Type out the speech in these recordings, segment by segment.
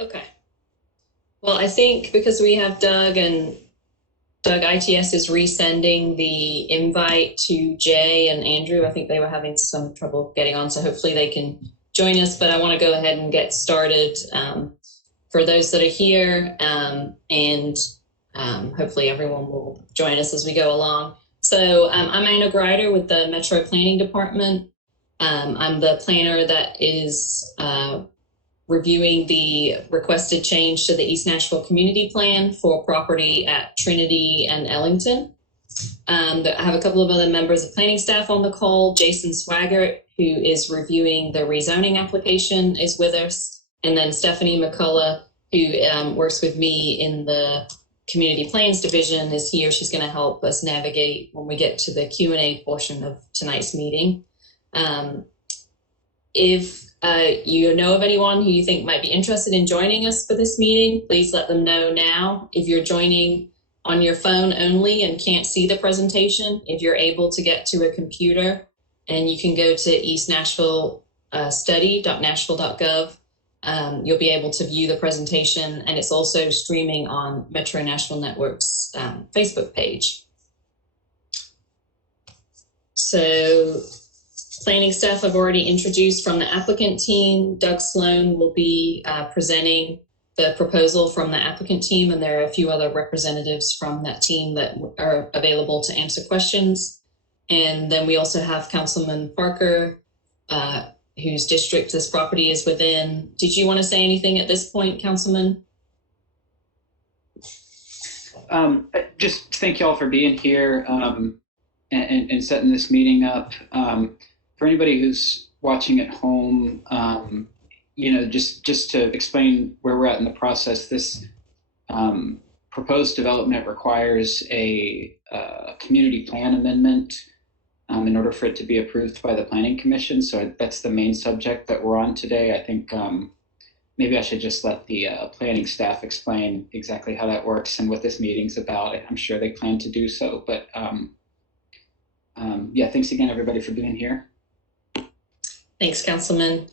Okay. Well, I think because we have Doug and Doug ITS is resending the invite to Jay and Andrew. I think they were having some trouble getting on, so hopefully they can join us, but I want to go ahead and get started for those that are here, and hopefully everyone will join us as we go along. So I'm Anna Greider with the Metro Planning Department. I'm the planner that is reviewing the requested change to the East Nashville Community Plan for property at Trinity and Ellington. I have a couple of other members of planning staff on the call. Jason Swaggart, who is reviewing the rezoning application, is with us. And then Stephanie McCullough, who works with me in the Community Plans Division, is here. She's going to help us navigate when we get to the Q&A portion of tonight's meeting. If you know of anyone who you think might be interested in joining us for this meeting, please let them know now. If you're joining on your phone only and can't see the presentation, if you're able to get to a computer, and you can go to East Nashville study.nashville.gov, you'll be able to view the presentation, and it's also streaming on Metro Nashville Network's Facebook page. So planning staff I've already introduced from the applicant team. Doug Sloan will be presenting the proposal from the applicant team, and there are a few other representatives from that team that are available to answer questions. And then we also have Councilman Parker, whose district this property is within. Did you want to say anything at this point, Councilman? Just thank you all for being here and setting this meeting up. For anybody who's watching at home, just to explain where we're at in the process, this proposed development requires a community plan amendment in order for it to be approved by the Planning Commission. So that's the main subject that we're on today. I think maybe I should just let the planning staff explain exactly how that works and what this meeting's about. I'm sure they plan to do so, but yeah, thanks again, everybody, for being here. Thanks, Councilman.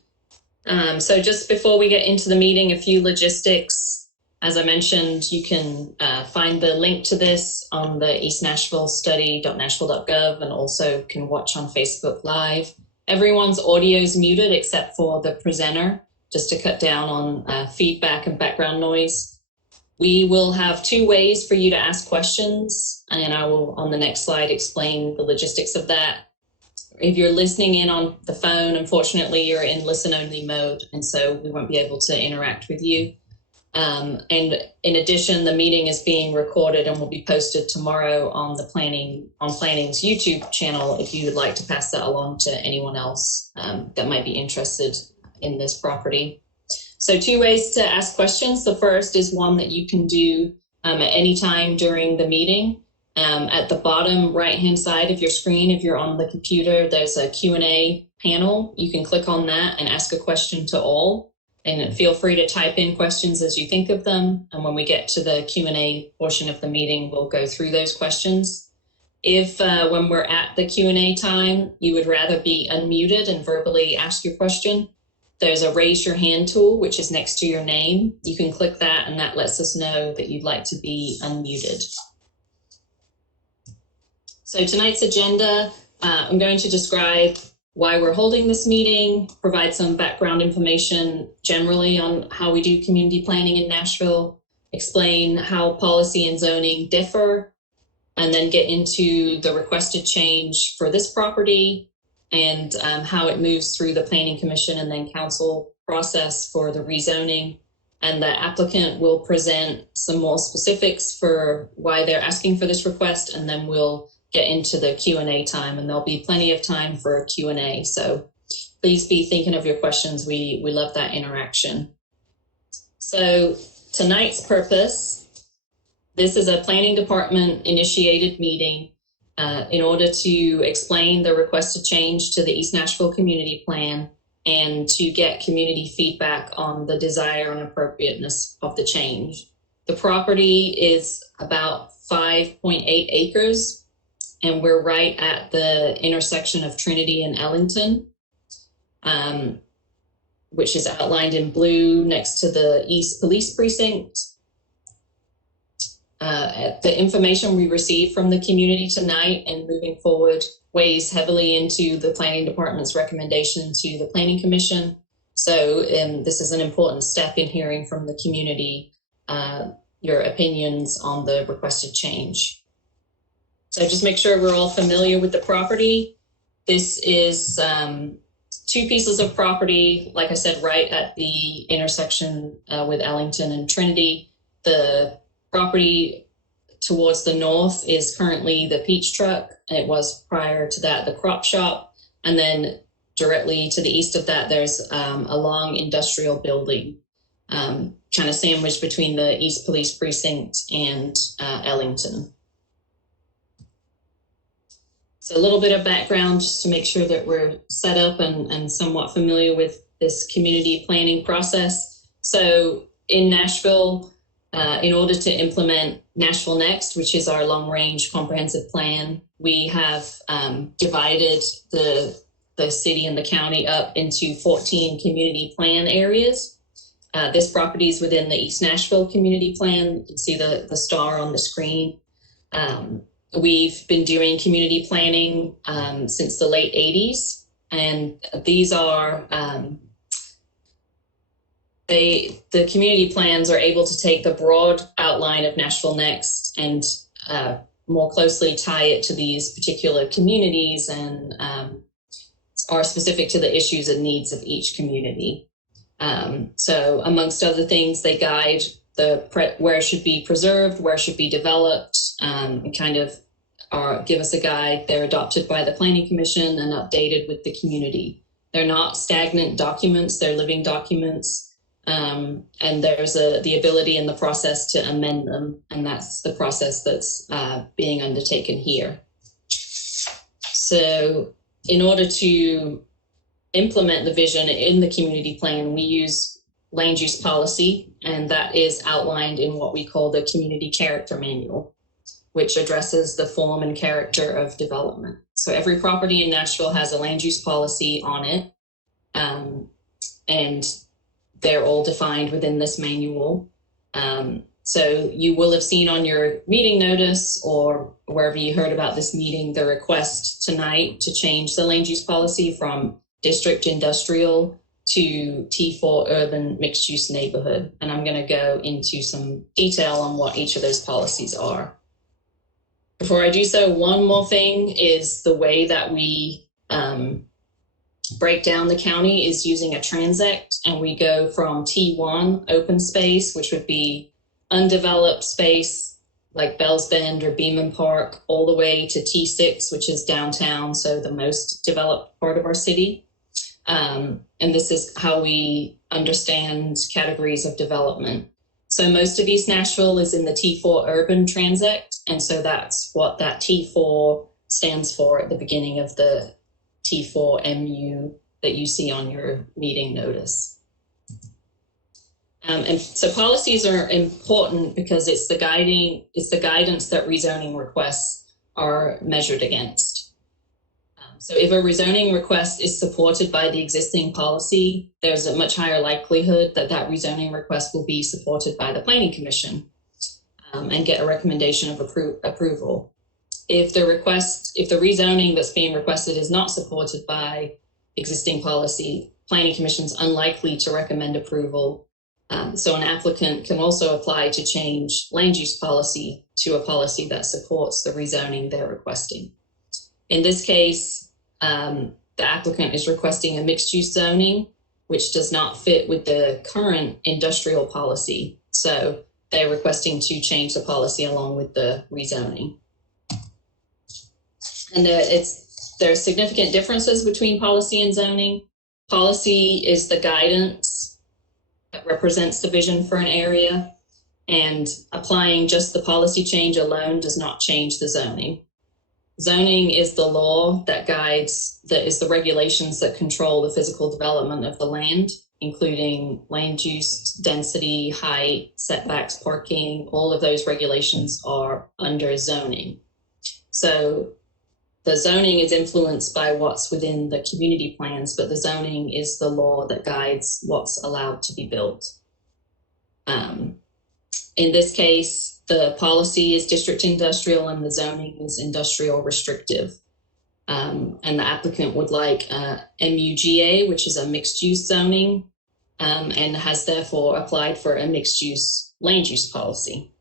So just before we get into the meeting, a few logistics. As I mentioned, you can find the link to this on the East Nashville study.nashville.gov, and also can watch on Facebook Live. Everyone's audio is muted except for the presenter, just to cut down on feedback and background noise. We will have two ways for you to ask questions, and I will, on the next slide, explain the logistics of that. If you're listening in on the phone, unfortunately, you're in listen-only mode, and so we won't be able to interact with you. And in addition, the meeting is being recorded and will be posted tomorrow on Planning's YouTube channel if you would like to pass that along to anyone else that might be interested in this property. So two ways to ask questions. The first is one that you can do at any time during the meeting. At the bottom right-hand side of your screen, if you're on the computer, there's a Q&A panel. You can click on that and ask a question to all. And feel free to type in questions as you think of them. And when we get to the Q&A portion of the meeting, we'll go through those questions. If when we're at the Q&A time, you would rather be unmuted and verbally ask your question, there's a raise your hand tool, which is next to your name. You can click that, and that lets us know that you'd like to be unmuted. So tonight's agenda, I'm going to describe why we're holding this meeting, provide some background information generally on how we do community planning in Nashville, explain how policy and zoning differ, and then get into the requested change for this property and how it moves through the Planning Commission and then council process for the rezoning. And the applicant will present some more specifics for why they're asking for this request, and then we'll get into the Q&A time, and there'll be plenty of time for a Q&A. So please be thinking of your questions. We love that interaction. So tonight's purpose, this is a planning department initiated meeting in order to explain the requested change to the East Nashville Community Plan and to get community feedback on the desire and appropriateness of the change. The property is about 5.8 acres. And we're right at the intersection of Trinity and Ellington. which is outlined in blue next to the East Police Precinct. The information we received from the community tonight and moving forward weighs heavily into the Planning Department's recommendation to the Planning Commission. So this is an important step in hearing from the community your opinions on the requested change. So just make sure we're all familiar with the property. This is 2 pieces of property, like I said, right at the intersection with Ellington and Trinity. The property towards the north is currently the Peach Truck. It was prior to that the Crop Shop. And then directly to the east of that, there's a long industrial building kind of sandwiched between the East Police Precinct and Ellington. So a little bit of background just to make sure that we're set up and somewhat familiar with this community planning process. So in Nashville, in order to implement Nashville Next, which is our long-range comprehensive plan, we have divided the city and the county up into 14 community plan areas. This property is within the East Nashville Community Plan. You can see the star on the screen. We've been doing community planning since the late 80s, and these are the community plans are able to take the broad outline of Nashville Next and more closely tie it to these particular communities and are specific to the issues and needs of each community. So amongst other things, they guide where should be preserved, where should be developed, and kind of give us a guide. They're adopted by the Planning Commission and updated with the community. They're not stagnant documents, they're living documents. And there's the ability in the process to amend them, and that's the process that's being undertaken here. So in order to implement the vision in the community plan, we use land use policy, and that is outlined in what we call the Community Character Manual, which addresses the form and character of development. So every property in Nashville has a land use policy on it, and they're all defined within this manual. So you will have seen on your meeting notice or wherever you heard about this meeting, the request tonight to change the land use policy from district industrial to T4 urban mixed use neighborhood. And I'm going to go into some detail on what each of those policies are. Before I do so, one more thing is the way that we break down the county is using a transect, and we go from T1 open space, which would be undeveloped space like Bells Bend or Beeman Park, all the way to T6, which is downtown, so the most developed part of our city. And this is how we understand categories of development. So most of East Nashville is in the T4 urban transect, and so that's what that T4 stands for at the beginning of the T4 MU that you see on your meeting notice. And so policies are important because it's the guidance that rezoning requests are measured against. So if a rezoning request is supported by the existing policy, there's a much higher likelihood that that rezoning request will be supported by the Planning Commission and get a recommendation of approval. If the rezoning that's being requested is not supported by existing policy, Planning Commission is unlikely to recommend approval. So an applicant can also apply to change land use policy to a policy that supports the rezoning they're requesting. In this case, the applicant is requesting a mixed use zoning, which does not fit with the current industrial policy. So they're requesting to change the policy along with the rezoning. And there are significant differences between policy and zoning. Policy is the guidance that represents the vision for an area, and applying just the policy change alone does not change the zoning. Zoning is the law that guides, that is the regulations that control the physical development of the land, including land use, density, height, setbacks, parking. All of those regulations are under zoning. So the zoning is influenced by what's within the community plans, but the zoning is the law that guides what's allowed to be built. In this case, the policy is district industrial and the zoning is industrial restrictive. And the applicant would like MUGA, which is a mixed use zoning, and has therefore applied for a mixed use land use policy.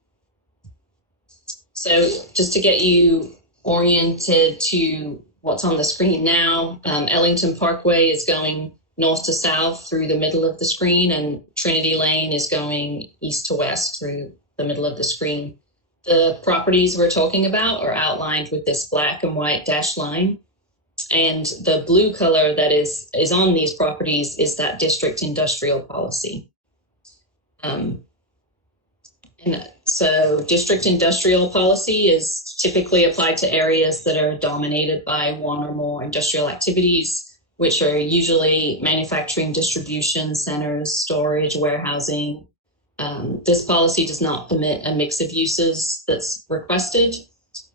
So just to get you oriented to what's on the screen now, Ellington Parkway is going north to south through the middle of the screen, and Trinity Lane is going east to west through the middle of the screen. The properties we're talking about are outlined with this black and white dashed line. And the blue color that is on these properties is that district industrial policy. And so district industrial policy is typically applied to areas that are dominated by one or more industrial activities, which are usually manufacturing, distribution centers, storage, warehousing. This policy does not permit a mix of uses that's requested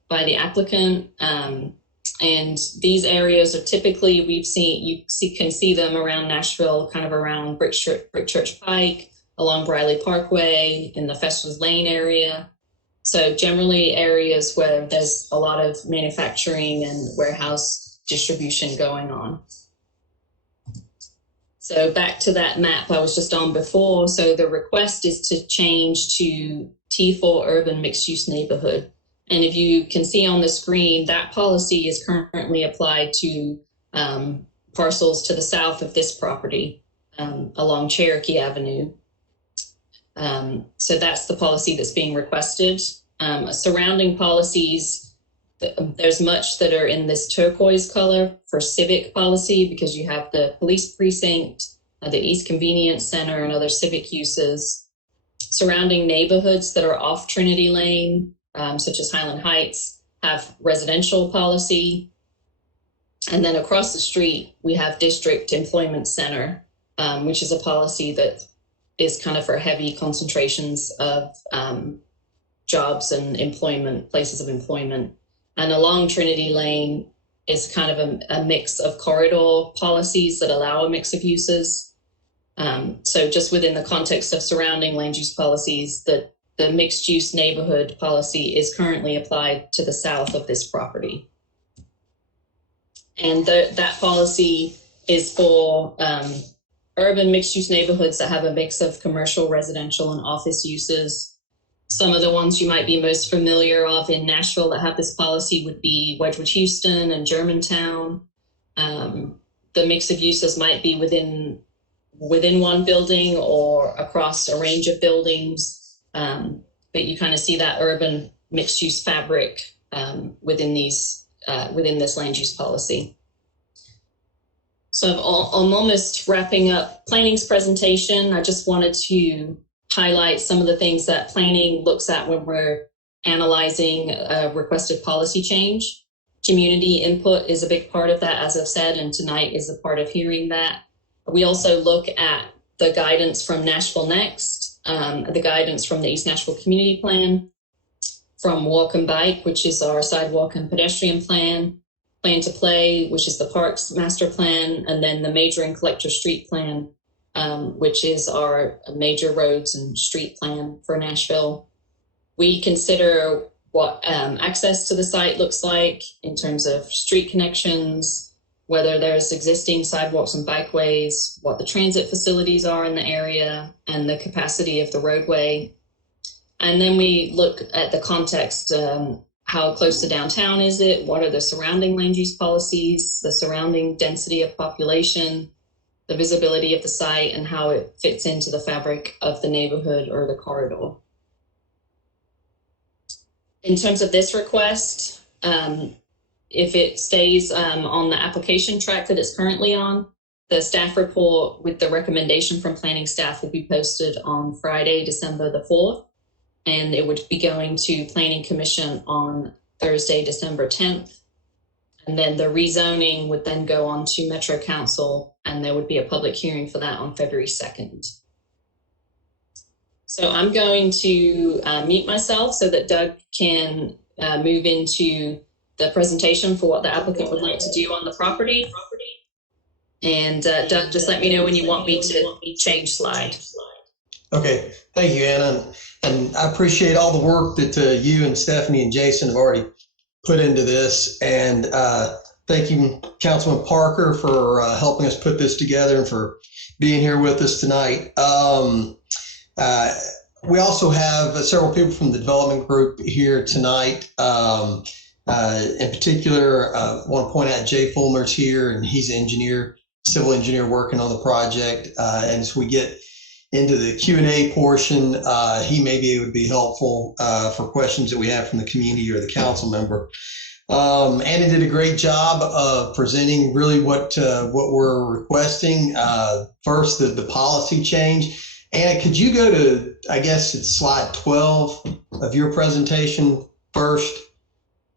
by the applicant. And these areas are typically, can see them around Nashville, kind of around Brick Church Pike, along Briley Parkway, in the Festus Lane area. So generally areas where there's a lot of manufacturing and warehouse distribution going on. So back to that map I was just on before. So the request is to change to T4 urban mixed use neighborhood. And if you can see on the screen, that policy is currently applied to parcels to the south of this property along Cherokee Avenue. So that's the policy that's being requested. Surrounding policies, there's much that are in this turquoise color for civic policy, because you have the police precinct, the East Convenience Center, and other civic uses. Surrounding neighborhoods that are off Trinity Lane, such as Highland Heights, have residential policy. And then across the street, we have District Employment Center, which is a policy that is kind of for heavy concentrations of jobs and employment, places of employment. And along Trinity Lane is kind of a mix of corridor policies that allow a mix of uses. So just within the context of surrounding land use policies, the mixed use neighborhood policy is currently applied to the south of this property. And that policy is for urban mixed use neighborhoods that have a mix of commercial, residential, and office uses. Some of the ones you might be most familiar of in Nashville that have this policy would be Wedgwood Houston and Germantown. The mix of uses might be within one building or across a range of buildings. But you kind of see that urban mixed use fabric within this land use policy. So I'm almost wrapping up planning's presentation. I just wanted to highlight some of the things that planning looks at when we're analyzing a requested policy change. Community input is a big part of that, as I've said, and tonight is a part of hearing that. We also look at the guidance from Nashville Next, the guidance from the East Nashville Community Plan, from Walk and Bike, which is our sidewalk and pedestrian plan, Plan to Play, which is the Parks Master Plan, and then the Major and Collector Street Plan, which is our major roads and street plan for Nashville. We consider what access to the site looks like in terms of street connections, whether there's existing sidewalks and bikeways, what the transit facilities are in the area, and the capacity of the roadway. And then we look at the context, how close to downtown is it? What are the surrounding land use policies, the surrounding density of population, the visibility of the site, and how it fits into the fabric of the neighborhood or the corridor. In terms of this request, if it stays on the application track that it's currently on, the staff report with the recommendation from planning staff will be posted on Friday, December the 4th, and it would be going to Planning Commission on Thursday, December 10th. And then the rezoning would then go on to Metro Council, and there would be a public hearing for that on February 2nd. So I'm going to mute myself so that Doug can move into the presentation for what the applicant would like to do on the property. And Doug, just let me know when you want me to change slide. Okay, thank you, Anna. And I appreciate all the work that you and Stephanie and Jason have already put into this. And thank you, Councilman Parker, for helping us put this together and for being here with us tonight. We also have several people from the development group here tonight. In particular, I want to point out Jay Fulmer's here, and he's an engineer, civil engineer working on the project. And as we get into the Q&A portion, he maybe would be helpful for questions that we have from the community or the council member. Anna did a great job of presenting really what we're requesting. First, the policy change. Anna, could you go to, I guess it's slide 12 of your presentation first?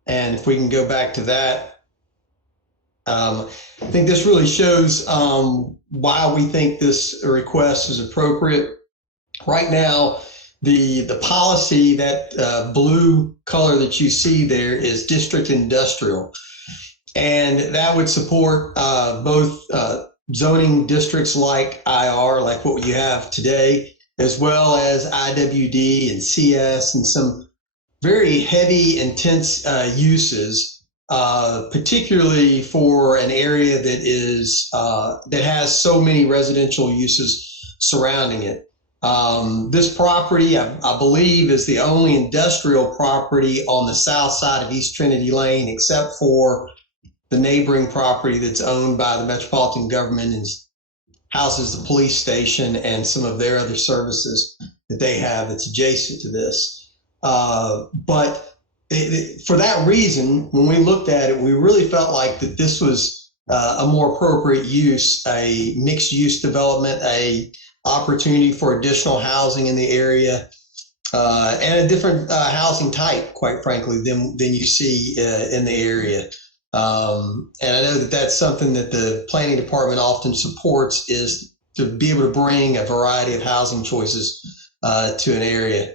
And if we can go back to that. I think this really shows why we think this request is appropriate. Right now, the policy, that blue color that you see there, is district industrial. And that would support both zoning districts like IR, like what you have today, as well as IWD and CS and some very heavy, intense uses, particularly for an area that is that has so many residential uses surrounding it. This property, I believe, is the only industrial property on the south side of East Trinity Lane, except for the neighboring property that's owned by the Metropolitan government and houses the police station and some of their other services that they have that's adjacent to this. But for that reason, when we looked at it, we really felt like that this was a more appropriate use, a mixed use development, a opportunity for additional housing in the area, and a different housing type, quite frankly, than you see in the area. And I know that that's something that the planning department often supports, is to be able to bring a variety of housing choices to an area.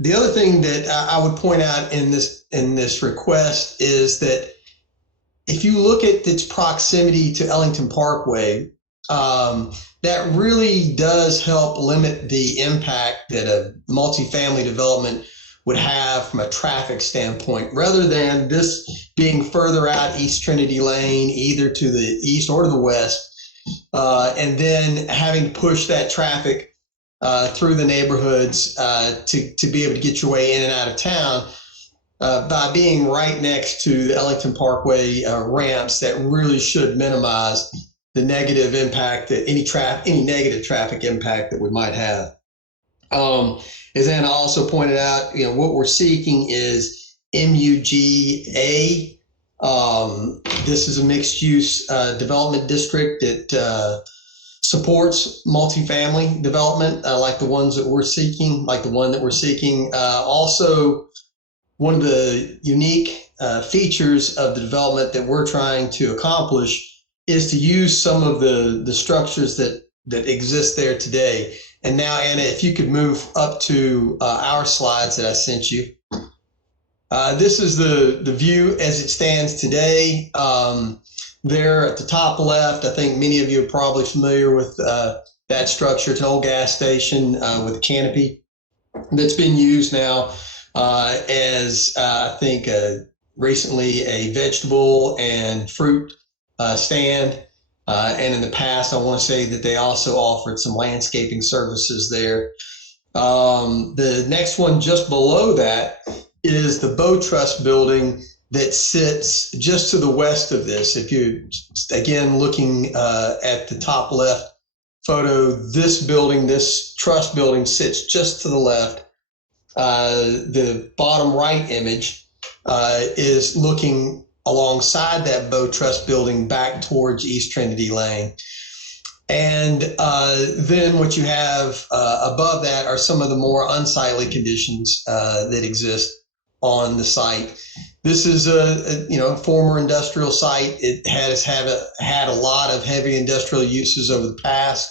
The other thing that I would point out in this request is that if you look at its proximity to Ellington Parkway, that really does help limit the impact that a multifamily development would have from a traffic standpoint, rather than this being further out East Trinity Lane, either to the east or to the west, and then having to push that traffic through the neighborhoods to be able to get your way in and out of town. By being right next to the Ellington Parkway ramps, that really should minimize the negative impact that any negative traffic impact that we might have. As Anna also pointed out, what we're seeking is MUGA. This is a mixed-use development district that supports multifamily development, like the one that we're seeking. Also, one of the unique features of the development that we're trying to accomplish is to use some of the structures that exist there today. And now, Anna, if you could move up to our slides that I sent you. This is the view as it stands today. There at the top left, I think many of you are probably familiar with that structure. It's an old gas station with a canopy that's been used now as, I think, recently a vegetable and fruit stand. And in the past, I want to say that they also offered some landscaping services there. The next one just below that is the Bow Trust building that sits just to the west of this. If you're, again, looking at the top left photo, this building, this trust building, sits just to the left. The bottom right image is looking alongside that Bow Trust building back towards East Trinity Lane. And then what you have above that are some of the more unsightly conditions that exist on the site. This is a former industrial site. It has had a lot of heavy industrial uses over the past.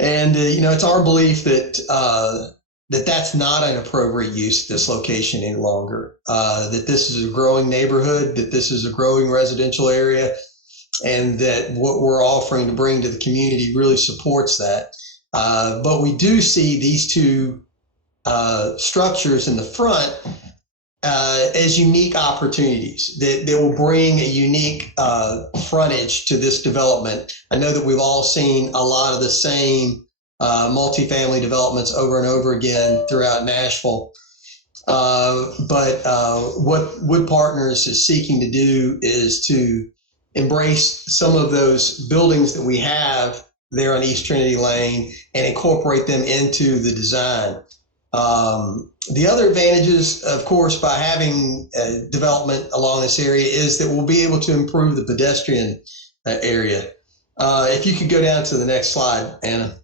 And it's our belief that that that's not an appropriate use at this location any longer, that this is a growing neighborhood, that this is a growing residential area, and that what we're offering to bring to the community really supports that. But we do see these two structures in the front as unique opportunities that will bring a unique frontage to this development. I know that we've all seen a lot of the same multifamily developments over and over again throughout Nashville. But what Wood Partners is seeking to do is to embrace some of those buildings that we have there on East Trinity Lane and incorporate them into the design. The other advantages, of course, by having development along this area is that we'll be able to improve the pedestrian area. If you could go down to the next slide, Anna.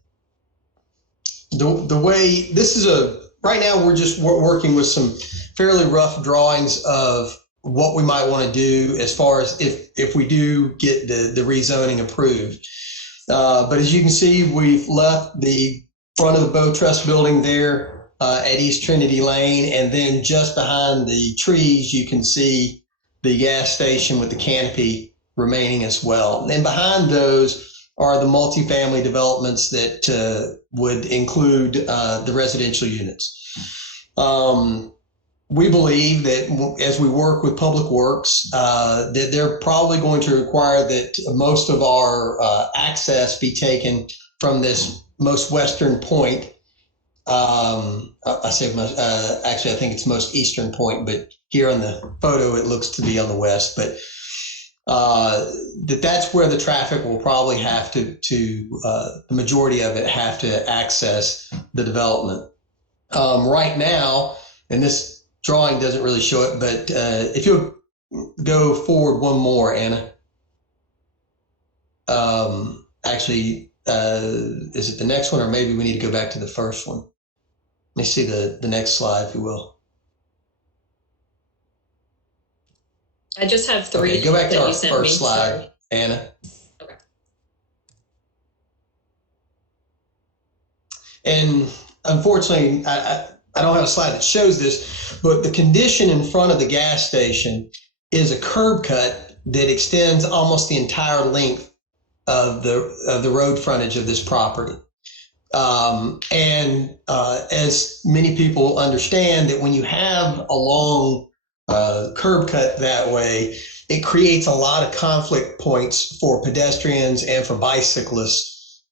The way this is right now we're working with some fairly rough drawings of what we might want to do as far as if we do get the rezoning approved. But as you can see, we've left the front of the Bow Trust building there at East Trinity Lane, and then just behind the trees, you can see the gas station with the canopy remaining as well. And behind those are the multifamily developments that would include the residential units. We believe that as we work with Public Works, that they're probably going to require that most of our access be taken from this most western point. I say most, actually, I think it's most eastern point, but here on the photo, it looks to be on the west. But that's where the traffic will probably have to the majority of it have to access the development. Right now, and this drawing doesn't really show it, but if you'll go forward one more, Anna. Actually, is it the next one, or maybe we need to go back to the first one? Let me see the next slide, if you will. I just have three. Okay, go back to our first first slide, Anna. Okay. And unfortunately, I don't have a slide that shows this, but the condition in front of the gas station is a curb cut that extends almost the entire length of the road frontage of this property. As many people understand, that when you have a long curb cut that way, it creates a lot of conflict points for pedestrians and for bicyclists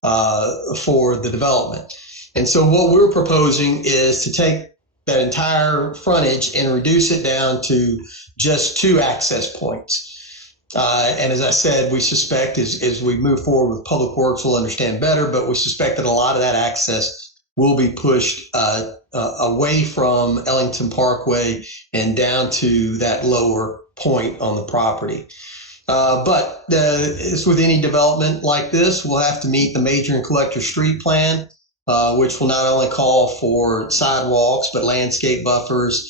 for the development. And so what we're proposing is to take that entire frontage and reduce it down to just 2 access points. And as I said, we suspect as we move forward with Public Works, we'll understand better, but we suspect that a lot of that access will be pushed away from Ellington Parkway and down to that lower point on the property. But as with any development like this, we'll have to meet the major and collector street plan, which will not only call for sidewalks, but landscape buffers,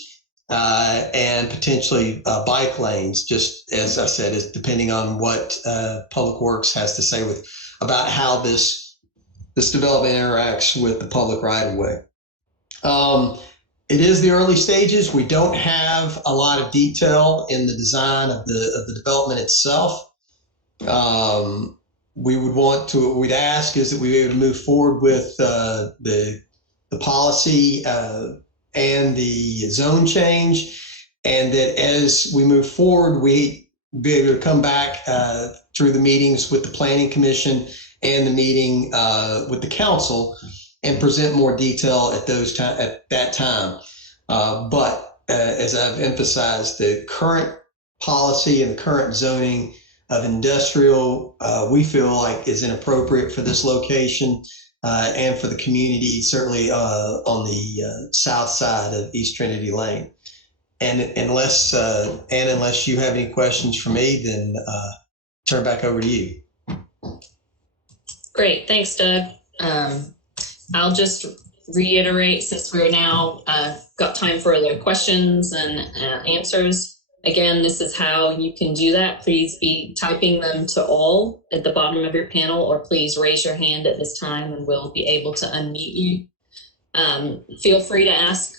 and potentially bike lanes, just as I said, is depending on what Public Works has to say about how this development interacts with the public right of way. It is the early stages. We don't have a lot of detail in the design of the development itself. We'd ask is that we be able to move forward with the policy and the zone change, and that as we move forward, we be able to come back through the meetings with the Planning Commission and the meeting with the council and present more detail at that time. But as I've emphasized, the current policy and the current zoning of industrial, we feel like is inappropriate for this location. And for the community, certainly on the south side of East Trinity Lane. And unless, Anna, unless you have any questions for me, then turn back over to you. Great, thanks, Doug. I'll just reiterate, since we're now got time for the questions and answers. Again, this is how you can do that. Please be typing them to all at the bottom of your panel, or please raise your hand at this time and we'll be able to unmute you. Feel free to ask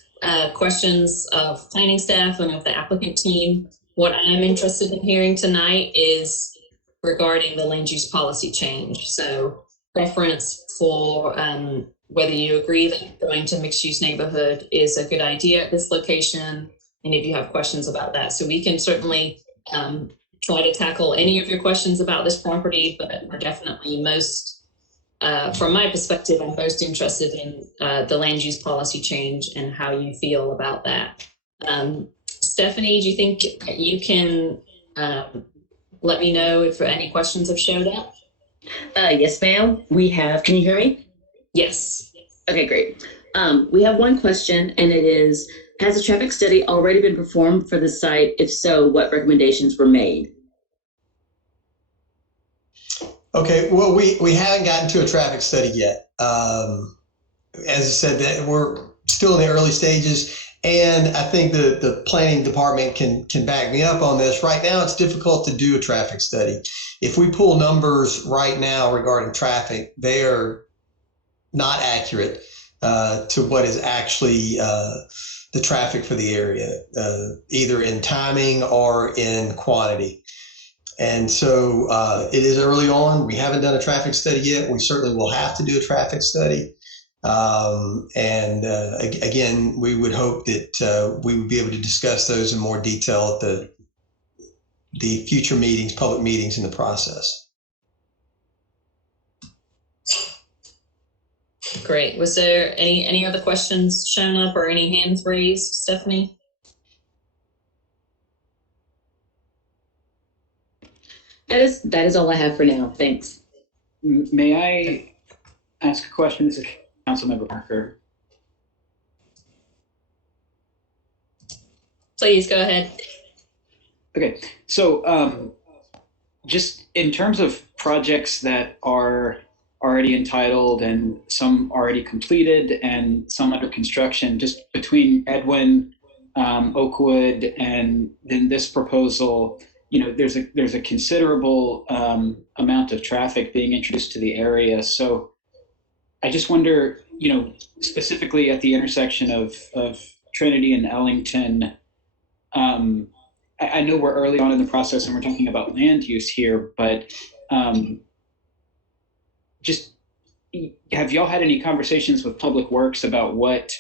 questions of planning staff and of the applicant team. What I'm interested in hearing tonight is regarding the land use policy change. So preference for whether you agree that going to mixed use neighborhood is a good idea at this location, and if you have questions about that. So we can certainly try to tackle any of your questions about this property, but we're definitely most, from my perspective, I'm most interested in the land use policy change and how you feel about that. Stephanie, do you think you can let me know if any questions have showed up? Yes, ma'am. We have, can you hear me? Yes. Okay, great. We have one question, and it is, has a traffic study already been performed for the site? If so, what recommendations were made? Okay, well, we haven't gotten to a traffic study yet. As I said, that we're still in the early stages, and I think the planning department can back me up on this. Right now, it's difficult to do a traffic study. If we pull numbers right now regarding traffic, they are not accurate to what is actually the traffic for the area, either in timing or in quantity. And so it is early on. We haven't done a traffic study yet. We certainly will have to do a traffic study. Again, we would hope that we would be able to discuss those in more detail at the future meetings, public meetings in the process. Great. Was there any other questions shown up or any hands raised, Stephanie? That is all I have for now. Thanks. May I ask a question? This is Councilman Parker. Please go ahead. Okay, so just in terms of projects that are already entitled and some already completed and some under construction, just between Edwin, Oakwood, and then this proposal, you know, there's a considerable amount of traffic being introduced to the area. So I just wonder, you know, specifically at the intersection of Trinity and Ellington, I know we're early on in the process and we're talking about land use here, but just have y'all had any conversations with Public Works about what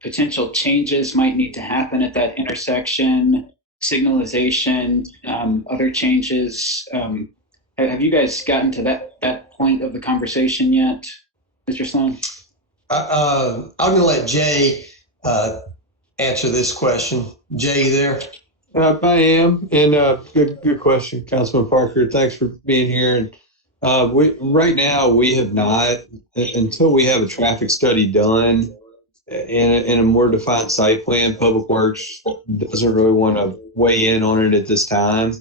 potential changes might need to happen at that intersection, signalization, other changes? Have you guys gotten to that point of the conversation yet, Mr. Sloan? I'm going to let Jay answer this question. Jay, you there? I am, and good question, Councilman Parker. Thanks for being here. And right now we have not, until we have a traffic study done and a more defined site plan. Public Works doesn't really want to weigh in on it at this time.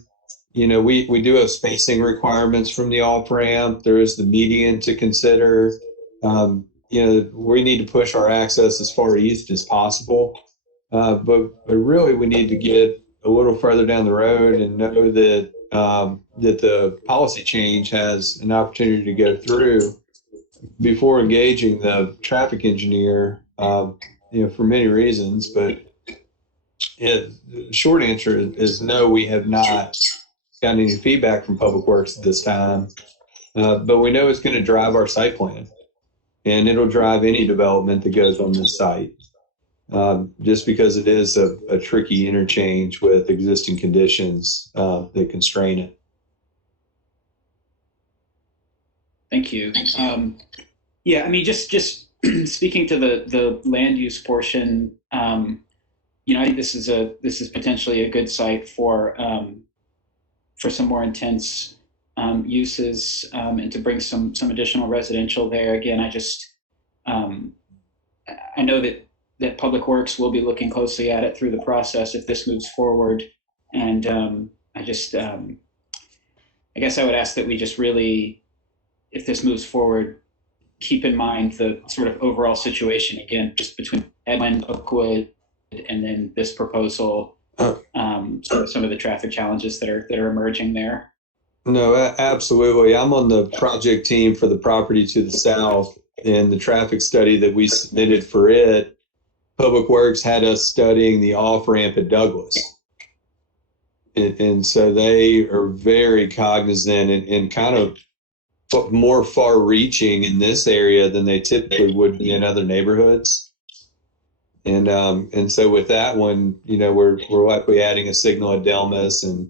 You know, we do have spacing requirements from the off ramp. There is the median to consider. You know, we need to push our access as far east as possible. But really, we need to get a little further down the road and know that that the policy change has an opportunity to go through before engaging the traffic engineer. You know, for many reasons, but the short answer is no. We have not gotten any feedback from Public Works at this time, but we know it's going to drive our site plan, and it'll drive any development that goes on this site. Just because it is a tricky interchange with existing conditions that constrain it. Thank you. Yeah, I mean, just speaking to the land use portion, you know, I think this is potentially a good site for some more intense uses and to bring some additional residential there. Again, I know that Public Works will be looking closely at it through the process if this moves forward. And I guess I would ask that we just really, if this moves forward, keep in mind the sort of overall situation, again, just between Edwin, Oakwood, and then this proposal, sort of some of the traffic challenges that are emerging there. No, absolutely. I'm on the project team for the property to the south. and the traffic study that we submitted for it, Public Works had us studying the off-ramp at Douglas. And so they are very cognizant and kind of more far-reaching in this area than they typically would be in other neighborhoods. And so with that one, we're likely adding a signal at Delmas, and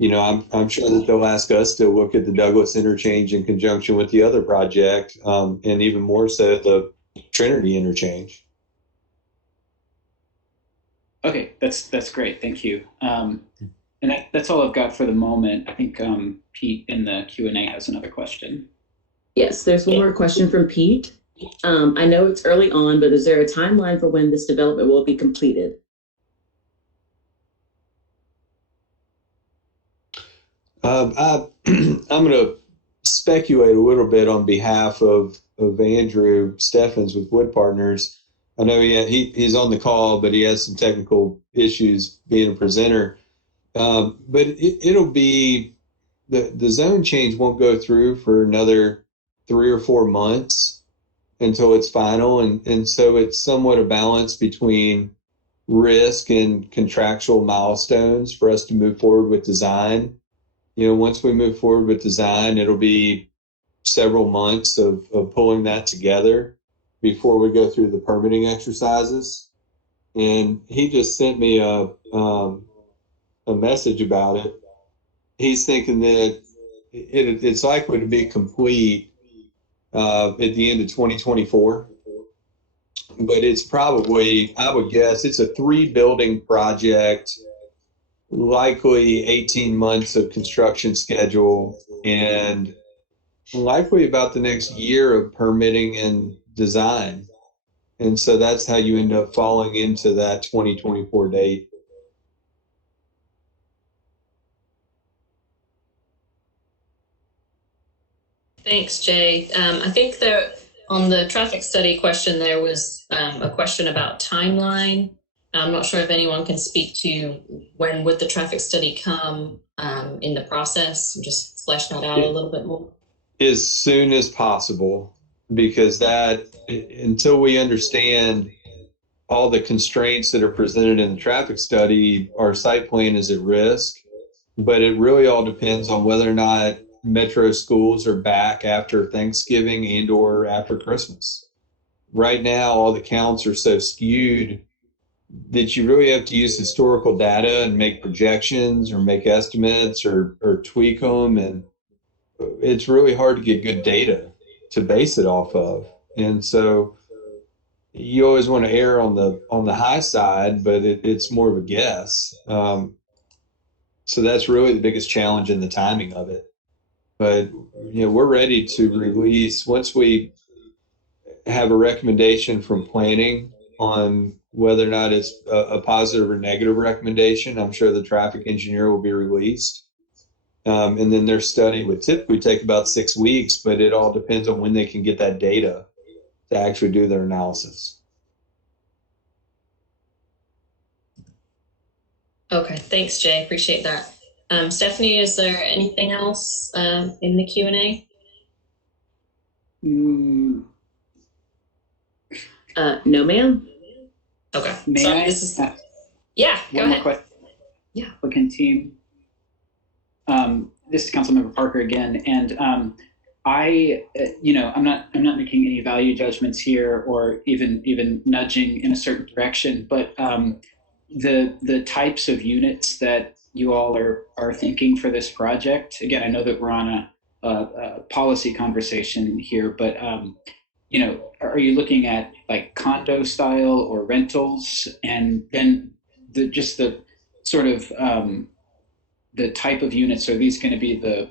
I'm sure that they'll ask us to look at the Douglas interchange in conjunction with the other project, and even more so the Trinity interchange. Okay, that's great. Thank you. And that's all I've got for the moment. I think Pete in the Q&A has another question. Yes, there's one more question from Pete. I know it's early on, but is there a timeline for when this development will be completed? I'm going to speculate a little bit on behalf of Andrew Steffens with Wood Partners. I know he's on the call, but he has some technical issues being a presenter. But it'll be, the zone change won't go through for another 3 or 4 months until it's final. And so it's somewhat a balance between risk and contractual milestones for us to move forward with design. Once we move forward with design, it'll be several months of pulling that together before we go through the permitting exercises. And he just sent me a message about it. He's thinking that it's likely to be complete at the end of 2024. But it's probably, I would guess, it's a 3-building project, likely 18 months of construction schedule, and likely about the next year of permitting and design. And so that's how you end up falling into that 2024 date. Thanks, Jay. I think that on the traffic study question, there was a question about timeline. I'm not sure if anyone can speak to when would the traffic study come in the process, just flesh that out a little bit more. As soon as possible, because that, until we understand all the constraints that are presented in the traffic study, our site plan is at risk. But it really all depends on whether or not metro schools are back after Thanksgiving and or after Christmas. Right now, all the counts are so skewed that you really have to use historical data and make projections or make estimates or tweak them. And it's really hard to get good data to base it off of. And so you always want to err on the high side, but it's more of a guess. So that's really the biggest challenge in the timing of it. But we're ready to release once we have a recommendation from planning on whether or not it's a positive or negative recommendation. I'm sure the traffic engineer will be released. And then their study would typically take about 6 weeks, but it all depends on when they can get that data to actually do their analysis. Okay, thanks, Jay. Appreciate that. Stephanie, is there anything else in the Q&A? No, ma'am. Okay. May Sorry, I? this is yeah. Go One more ahead. question. Yeah. Applicant team. This is Councilmember Parker again, and I'm not making any value judgments here or even nudging in a certain direction, but the types of units that you all are thinking for this project. Again, I know that we're on a policy conversation here, but are you looking at like condo style or rentals, and then the sort of the type of units? Are these going to be the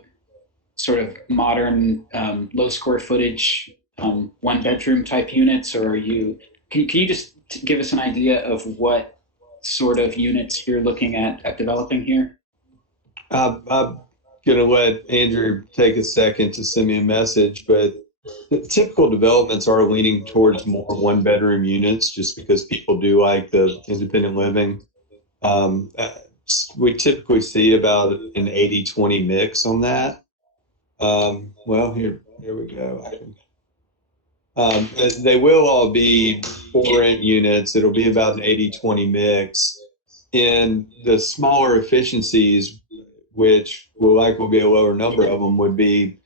sort of modern low square footage 1-bedroom type units, or can you just give us an idea of what sort of units you're looking at developing here? I'm going to let Andrew take a second to send me a message, but the typical developments are leaning towards more 1-bedroom units just because people do like the independent living. We typically see about an 80-20 mix on that. Well, here we go. They will all be for rent units. It'll be about an 80-20 mix. And the smaller efficiencies, which will likely be a lower number of them, would be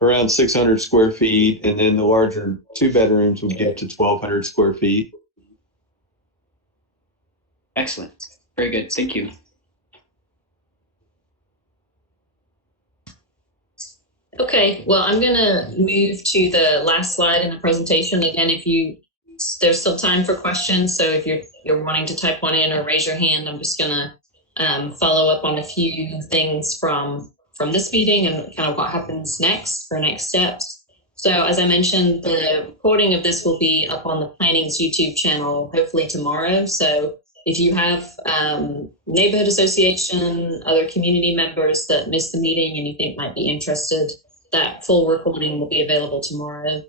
around 600 square feet. And then the larger 2 bedrooms would get to 1,200 square feet. Excellent. Very good. Thank you. Okay, well, I'm gonna move to the last slide in the presentation. Again, there's still time for questions, so if you're wanting to type one in or raise your hand, I'm just gonna follow up on a few things from this meeting and kind of what happens next for next steps. So as I mentioned, the recording of this will be up on the Planning's YouTube channel, hopefully tomorrow. So if you have neighborhood association, other community members that missed the meeting and you think might be interested, that full recording will be available tomorrow.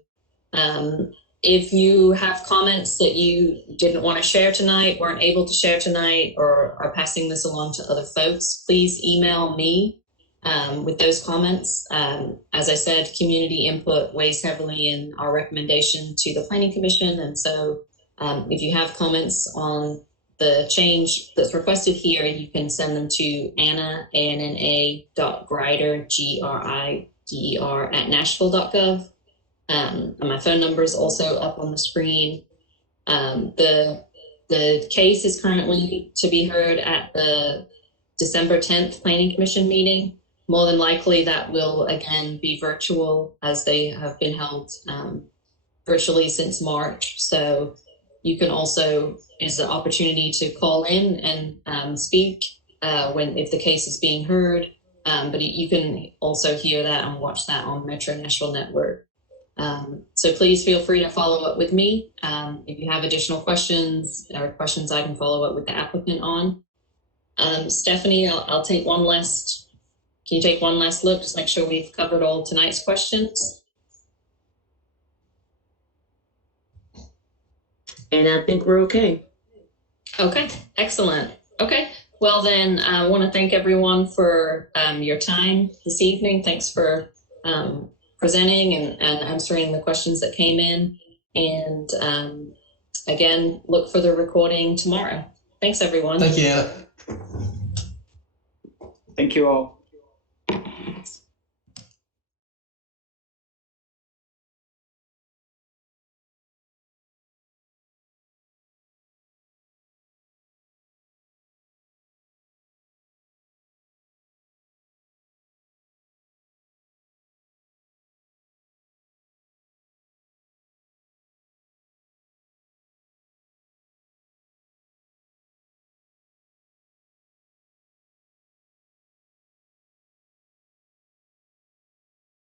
If you have comments that you didn't want to share tonight, weren't able to share tonight, or are passing this along to other folks, please email me with those comments. As I said, community input weighs heavily in our recommendation to the Planning Commission. And so if you have comments on the change that's requested here, you can send them to Anna, ANNA.Grider, GRIDER @nashville.gov. And my phone number is also up on the screen. The case is currently to be heard at the December 10th Planning Commission meeting. More than likely that will again be virtual, as they have been held virtually since March. So you can also, is the opportunity to call in and speak if the case is being heard. But you can also hear that and watch that on Metro Nashville Network. So please feel free to follow up with me. If you have additional questions or questions I can follow up with the applicant on. Stephanie, I'll take one last, can you take one last look? Just make sure we've covered all tonight's questions. And I think we're okay. Okay, excellent. Okay, well then I want to thank everyone for your time this evening. Thanks for presenting and answering the questions that came in. And again, look for the recording tomorrow. Thanks, everyone. Thank you, Anna. Thank you all.